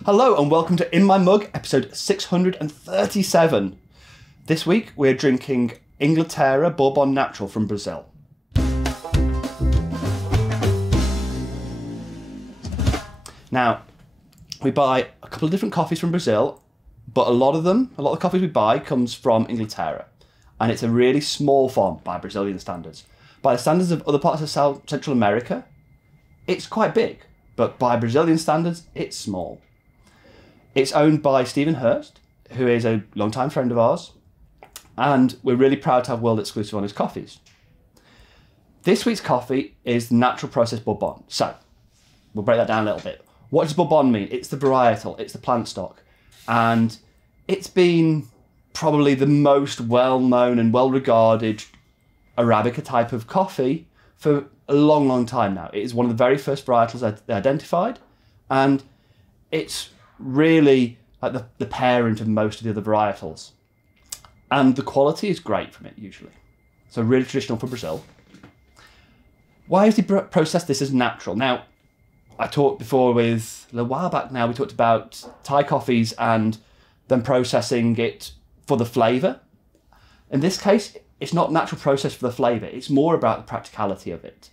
Hello and welcome to In My Mug, episode 637. This week we're drinking Inglaterra Bourbon Natural from Brazil. Now, we buy a couple of different coffees from Brazil, but a lot of the coffees we buy comes from Inglaterra. And it's a really small farm by Brazilian standards. By the standards of other parts of South Central America, it's quite big, but by Brazilian standards, it's small. It's owned by Stephen Hurst, who is a longtime friend of ours, and we're really proud to have world exclusive on his coffees. This week's coffee is the natural process Bourbon. So, we'll break that down a little bit. What does Bourbon mean? It's the varietal, it's the plant stock, and it's been probably the most well-known and well-regarded Arabica type of coffee for a long, long time now. It is one of the very first varietals they identified, and it's really like the parent of most of the other varietals. And the quality is great from it, usually. So really traditional for Brazil. Why has he processed this as natural? Now, I talked before with, a little while back now, we talked about Thai coffees and them processing it for the flavour. In this case, it's not natural process for the flavour. It's more about the practicality of it.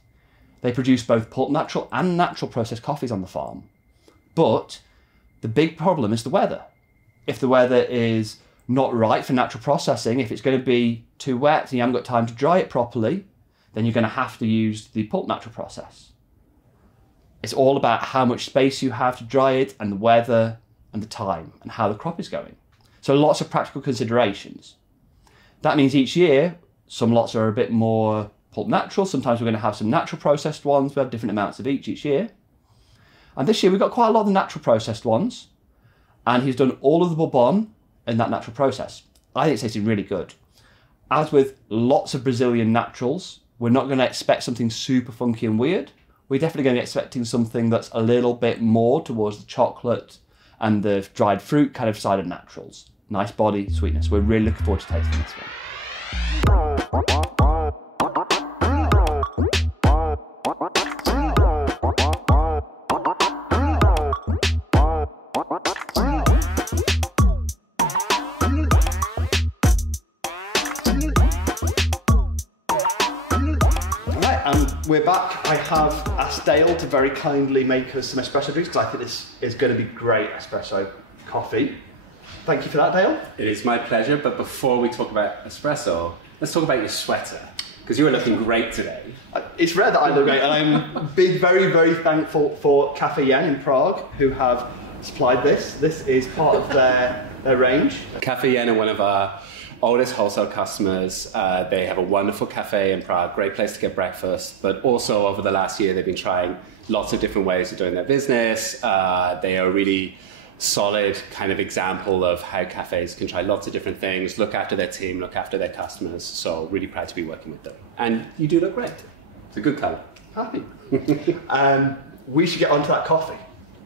They produce both pulp natural and natural processed coffees on the farm. But the big problem is the weather. If the weather is not right for natural processing, if it's going to be too wet and you haven't got time to dry it properly, then you're going to have to use the pulp natural process. It's all about how much space you have to dry it and the weather and the time and how the crop is going. So lots of practical considerations. That means each year, some lots are a bit more pulp natural. Sometimes we're going to have some natural processed ones. We have different amounts of each year. And this year we've got quite a lot of the natural processed ones. And he's done all of the Bourbon in that natural process. I think it's tasting really good. As with lots of Brazilian naturals, we're not going to expect something super funky and weird. We're definitely going to be expecting something that's a little bit more towards the chocolate and the dried fruit kind of side of naturals. Nice body, sweetness. We're really looking forward to tasting this one. We're back. I have asked Dale to very kindly make us some espresso drinks because I think this is going to be great espresso coffee. Thank you for that, Dale. It is my pleasure, but before we talk about espresso, let's talk about your sweater, because you are looking great today. It's rare that I look great, and I'm very, very thankful for Cafe Yen in Prague, who have supplied this. This is part of their range. Cafe Yen are one of our oldest wholesale customers. They have a wonderful cafe in Prague, great place to get breakfast, but also over the last year they've been trying lots of different ways of doing their business. They are a really solid kind of example of how cafes can try lots of different things, look after their team, look after their customers. So really proud to be working with them. And you do look great. It's a good colour. Happy. We should get onto that coffee.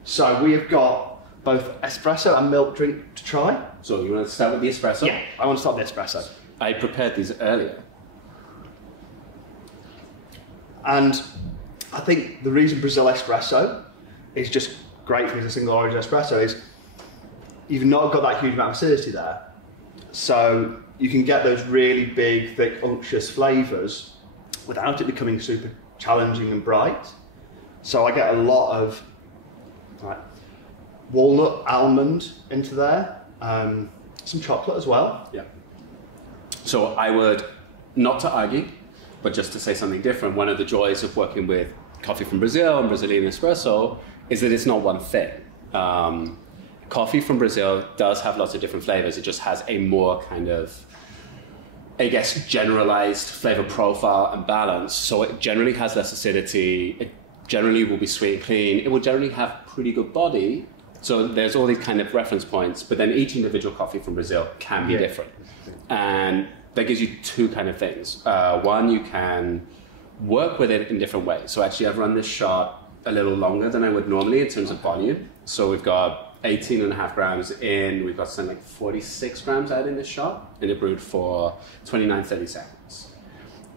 So we have got both espresso and milk drink to try. So you want to start with the espresso? Yeah, I want to start with the espresso. I prepared these earlier. And I think the reason Brazil espresso is just great for me as a single origin espresso is you've not got that huge amount of acidity there. So you can get those really big, thick, unctuous flavours without it becoming super challenging and bright. So I get a lot of walnut, almond into there, some chocolate as well. Yeah. So I would, not to argue, but just to say something different, one of the joys of working with coffee from Brazil and Brazilian espresso is that it's not one thing. Coffee from Brazil does have lots of different flavors. It just has a more kind of, I guess, generalized flavor profile and balance. So it generally has less acidity. It generally will be sweet and clean. It will generally have pretty good body. So there's all these kind of reference points, but then each individual coffee from Brazil can be different. And that gives you two kind of things. One, you can work with it in different ways. So actually I've run this shot a little longer than I would normally in terms of volume. So we've got 18.5 grams in, we've got something like 46 grams out in this shot, and it brewed for 29, 30 seconds.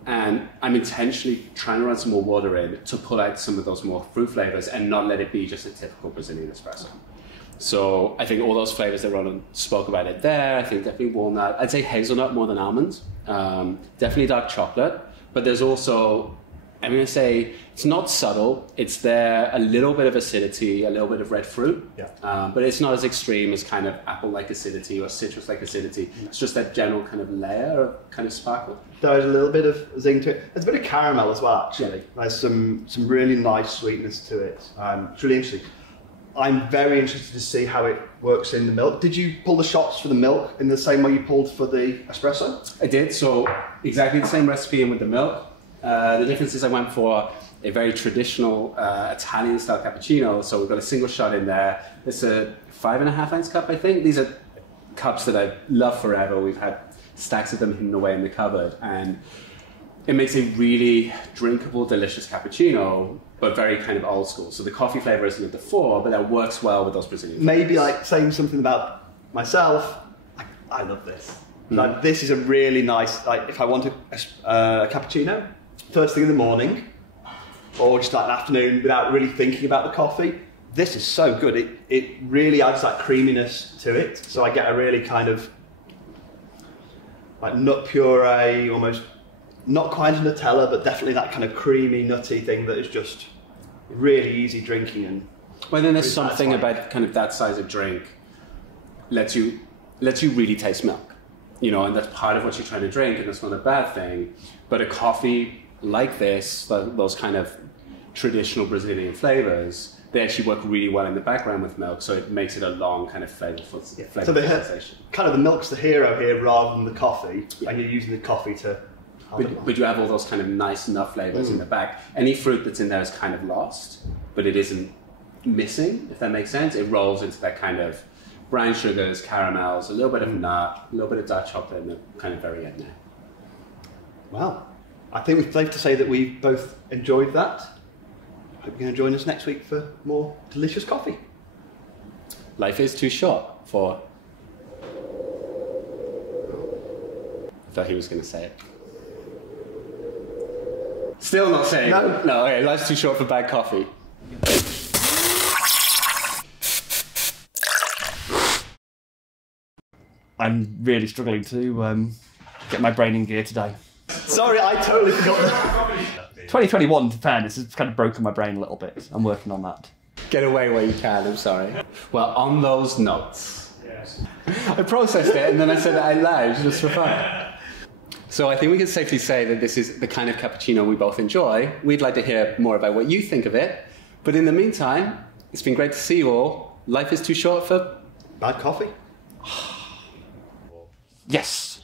And I'm intentionally trying to run some more water in to pull out some of those more fruit flavors and not let it be just a typical Brazilian espresso. So I think all those flavors that Ronan spoke about it there. I think definitely walnut. I'd say hazelnut more than almond. Definitely dark chocolate. But there's also, I'm going to say, it's not subtle. It's there, a little bit of acidity, a little bit of red fruit. Yeah. But it's not as extreme as kind of apple-like acidity or citrus-like acidity. It's just that general kind of layer of kind of sparkle. There's a little bit of zing to it. There's a bit of caramel as well, actually. There's some really nice sweetness to it. It's really interesting. I'm very interested to see how it works in the milk. Did you pull the shots for the milk in the same way you pulled for the espresso? I did. So exactly the same recipe in with the milk. The difference is I went for a very traditional Italian-style cappuccino. So we've got a single shot in there. It's a 5.5 ounce cup, I think. These are cups that I've loved forever. We've had stacks of them hidden away in the cupboard. And it makes a really drinkable, delicious cappuccino, but very kind of old school. So the coffee flavor isn't at the fore, but that works well with those Brazilian flavors. Maybe like saying something about myself, I love this. Like, this is a really nice, like if I want a cappuccino, first thing in the morning, or just like an afternoon without really thinking about the coffee, this is so good. It really adds that creaminess to it. So I get a really kind of like nut puree, almost not quite a Nutella, but definitely that kind of creamy, nutty thing that is just really easy drinking. And well, then there's something about kind of that size of drink lets you really taste milk, you know, and that's part of what you're trying to drink, and that's not a bad thing. But a coffee like this, those kind of traditional Brazilian flavors, they actually work really well in the background with milk, so it makes it a long kind of flavorful so sensation. Kind of the milk's the hero here rather than the coffee, and you're using the coffee to... But you have all those kind of nice nut flavors in the back. Any fruit that's in there is kind of lost, but it isn't missing, if that makes sense. It rolls into that kind of brown sugars, caramels, a little bit of nut, a little bit of dark chocolate in the kind of very end there. Well, I think it's safe to say that we've both enjoyed that. Hope you're going to join us next week for more delicious coffee. Life is too short for... I thought he was going to say it. Still not saying it. No, okay, life's too short for bad coffee. I'm really struggling to get my brain in gear today. Sorry, I totally forgot that. 2021, in fairness, has kind of broken my brain a little bit. I'm working on that. Get away where you can, I'm sorry. Well, on those notes, I processed it and then I said it out loud just for fun. So I think we can safely say that this is the kind of cappuccino we both enjoy. We'd like to hear more about what you think of it. But in the meantime, it's been great to see you all. Life is too short for... bad coffee. Yes.